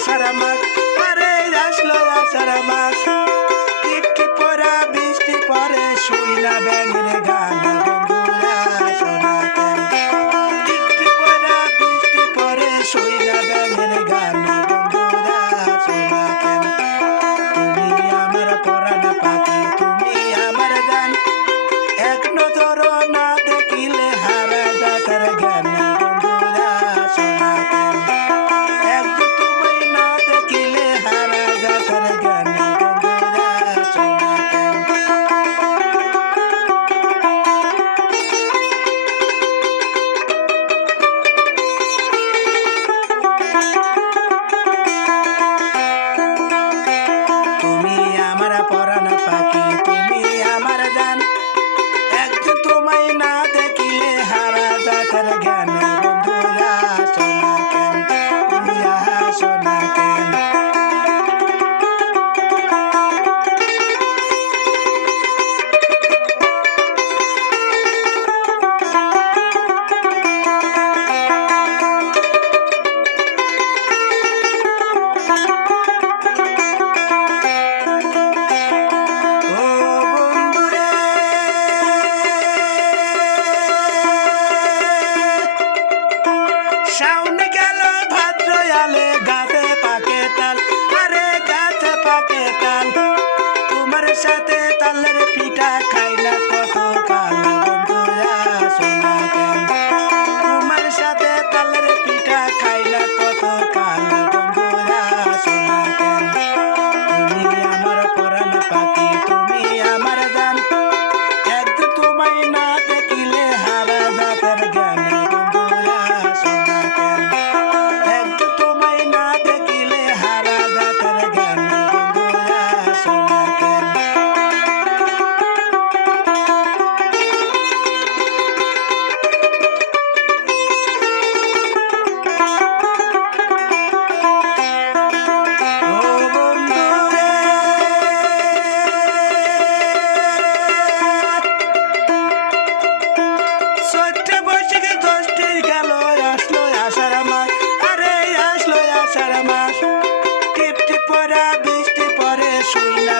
আষাঢ় মাস, আরে আসলো আষাঢ় মাস। টিপ টিপ পরা বৃষ্টি পরে শুই না ব্যাঙের গান বন্ধুরা শোনা কেন। টিপ টিপ পরা বৃষ্টি পরে শুই না ব্যাঙের গান বন্ধুরা শোনা কেন। তুমি আমার পরাণ পাখি, তুমি আমার গান, এক নজর না দেখিলে হারা যাতার জ্ঞান বন্ধুরা শোনা কেন। একদিন তুমি না দেখিলে হারা যাতার জ্ঞান বন্ধুরা শোনা কেন। তুমি আমার পরাণ পাখি, তুমি আমার গান, একদিন তোমায় না দেখিলে হারা যাতার জ্ঞান বন্ধুরা শোনা কেন, বন্ধুরা শোনা কেন। ও বন্ধুরে, শাওন গেল ভাদ্র আলে, গাছে পাকে তাল, আরে গাছে পাকে তাল। তোমার সাথে তালের পিঠা খাই না কত কাল বন্ধুরা শোনা কেন। তোমার সাথে তালের পিঠা খাই না কত কাল বন্ধুরা শোনা কেন। তুমি আমার পরাণ পাখি, তুমি আমার গান, একদিন তোমায় না দেখিলে হারা যাতার জ্ঞান বন্ধুরা শোনা কেন। একদিন তোমায় না দেখিলে হারা যাতার জ্ঞান বন্ধুরা শোনা কেন। ও বন্ধুরে, চৈত্র বৈশাখে জ্যৈষ্ঠের গেল, আসলো আষাঢ় মাস, আরে আসলো আষাঢ় মাস। টিপ টিপ পরা বৃষ্টি পরে শুই না